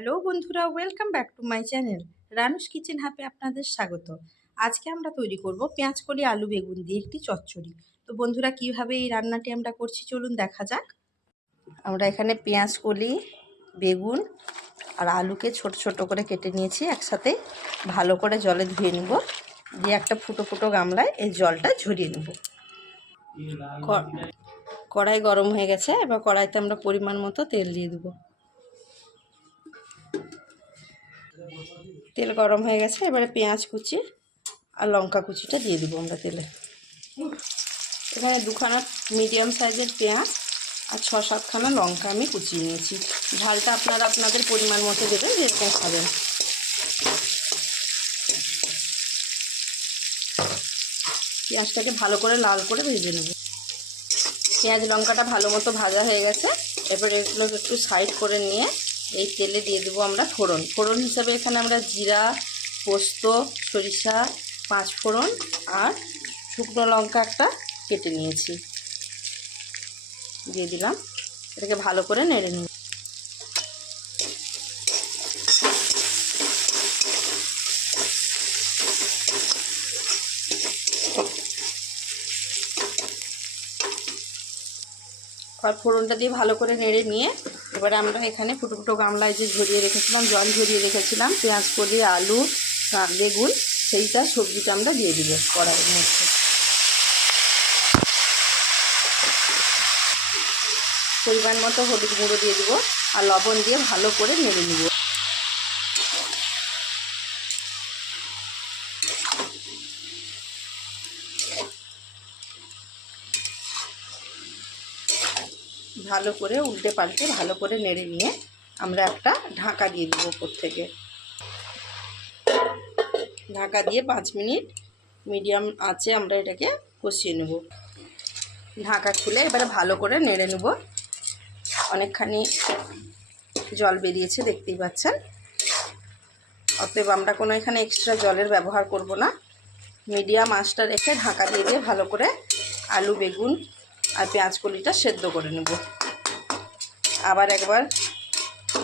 Hello বন্ধুরা, welcome back to my channel Ranu's Kitchen হাবে আপনাদের স্বাগত। আজকে আমরা তৈরি করব পেঁয়াজকলি আলু বেগুন দিয়ে একটি চচ্চড়ি। তো বন্ধুরা, কিভাবে এই রান্নাটি আমরা করছি চলুন দেখা যাক। আমরা এখানে পেঁয়াজকলি, বেগুন আর আলুকে ছোট ছোট করে কেটে নিয়েছি। একসাথে ভালো করে জলে ধুয়ে নেব, দিয়ে একটা ফুটো ফুটো গামলায় এই জলটা ঝরিয়ে নেব। কড়াই গরম হয়ে গেছে, এবার কড়াইতে আমরা পরিমাণ মতো তেল দিয়ে দেবো। তেল গরম হয়ে গেছে, এবারে পেঁয়াজ কুচি আর লঙ্কা কুচিটা দিয়ে দেবো আমরা তেলে। এখানে দুখানা মিডিয়াম সাইজের পেঁয়াজ আর 6-7খানা লঙ্কা আমি কুচিয়ে নিয়েছি। ঝালটা আপনারা আপনাদের পরিমাণ মতো দেবেন, যেরকম খাবেন। পেঁয়াজটাকে ভালো করে লাল করে ভেজে নেব। পেঁয়াজ লঙ্কাটা ভালো মতো ভাজা হয়ে গেছে, এবার এগুলোকে একটু সাইড করে নিয়ে এই তেলে দিয়ে দেবো আমরা ফোড়ন। ফোড়ন হিসাবে এখানে আমরা জিরা, পোস্ত, সরিষা, 5 ফোড়ন আর শুকনো লঙ্কা একটা কেটে নিয়েছি, দিয়ে দিলাম। এটাকে ভালো করে নেড়ে নিই। আর ফোড়নটা দিয়ে ভালো করে নেড়ে নিয়ে এবারে আমরা এখানে ফুটো ফুটো গামলায় যে ঝরিয়ে রেখেছিলাম, জল ঝরিয়ে রেখেছিলাম পেঁয়াজকলি, আলু, বেগুন, সেইটা সবজিটা আমরা দিয়ে দিব কড়াইয়ের মধ্যে। পরিমাণ মতো হলুদ গুঁড়ো দিয়ে দিব আর লবণ দিয়ে ভালো করে নেড়ে নিব। ভালো করে উল্টে পাল্টে ভালো করে নেড়ে নিয়ে আমরা একটা ঢাকা দিয়ে দেবো উপর থেকে। ঢাকা দিয়ে 5 মিনিট মিডিয়াম আঁচে আমরা এটাকে কষিয়ে নেব। ঢাকা খুলে এবারে ভালো করে নেড়ে নেব। অনেকখানি জল বেরিয়েছে, দেখতেই পাচ্ছেন। অতএব আমরা কোনো এখানে এক্সট্রা জলের ব্যবহার করব না। মিডিয়াম আঁচটা রেখে ঢাকা দিয়ে ভালো করে আলু, বেগুন আর পেঁয়াজকলিটা সেদ্ধ করে নেব। আবার একবার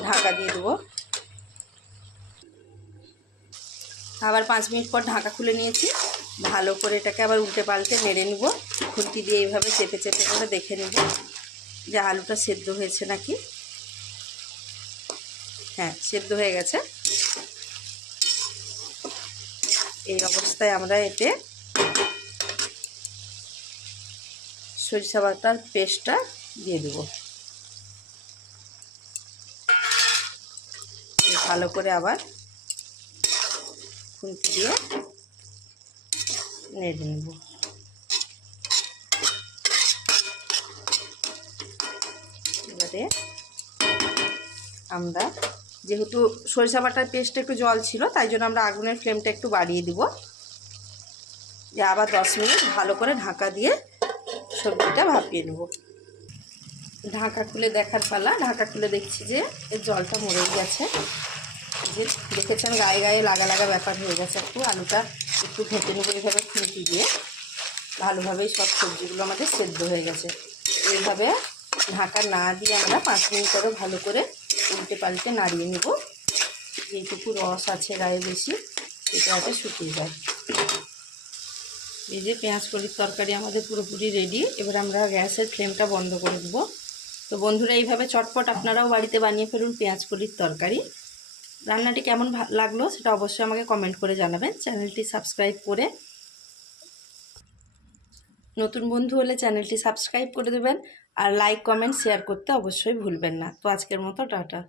ঢাকা দিয়ে দেবো। আবার 5 মিনিট পর ঢাকা খুলে নিয়েছি। ভালো করে এটাকে আবার উল্টে পাল্টে নেড়ে নেব। খুন্তি দিয়ে এইভাবে চেপে চেপে করে দেখে নেব যে আলুটা সেদ্ধ হয়েছে নাকি। হ্যাঁ, সেদ্ধ হয়ে গেছে। এই অবস্থায় আমরা এতে সরিষা বাটার পেস্টটা দিয়ে দেব। ভালো করে আবার খুন্তি দিয়ে নেড়ে নেব। এবারে আমরা যেহেতু সরিষা বাটার পেস্টে একটু জল ছিল, তাই জন্য আমরা আগুনের ফ্লেমটা একটু বাড়িয়ে দিব। যে আবার 10 মিনিট ভালো করে ঢাকা দিয়ে সবজিটা ভাপিয়ে নেব। ঢাকা খুলে দেখার পালা। ঢাকা খুলে দেখছি যে এর জলটা মরে গেছে। যে দেখেছেন গায়ে গায়ে লাগা লাগা ব্যাপার হয়ে গেছে। একটু আলুটা একটু ঘেঁটে নেবো এইভাবে খুঁটি দিয়ে। ভালোভাবেই সব সবজিগুলো আমাদের সেদ্ধ হয়ে গেছে। এইভাবে ঢাকা না দিয়ে আমরা 5 মিনিট করে ভালো করে উল্টে পাল্টে নাড়িয়ে নেব। যেটুকু রস আছে গায়ে বেশি, সেটা যাতে শুকিয়ে যায়। এই যে পেঁয়াজকলির তরকারি আমাদের পুরোপুরি রেডি। এবার আমরা গ্যাসের ফ্লেমটা বন্ধ করে দেবো। তো বন্ধুরা, এইভাবে চটপট আপনারাও বাড়িতে বানিয়ে ফেলুন পেঁয়াজকলির তরকারি। রান্নাটি কেমন লাগলো সেটা অবশ্যই আমাকে কমেন্ট করে জানাবেন। চ্যানেলটি সাবস্ক্রাইব করে, নতুন বন্ধু হলে চ্যানেলটি সাবস্ক্রাইব করে দেবেন। আর লাইক, কমেন্ট, শেয়ার করতে অবশ্যই ভুলবেন না। তো আজকের মতো টাটা।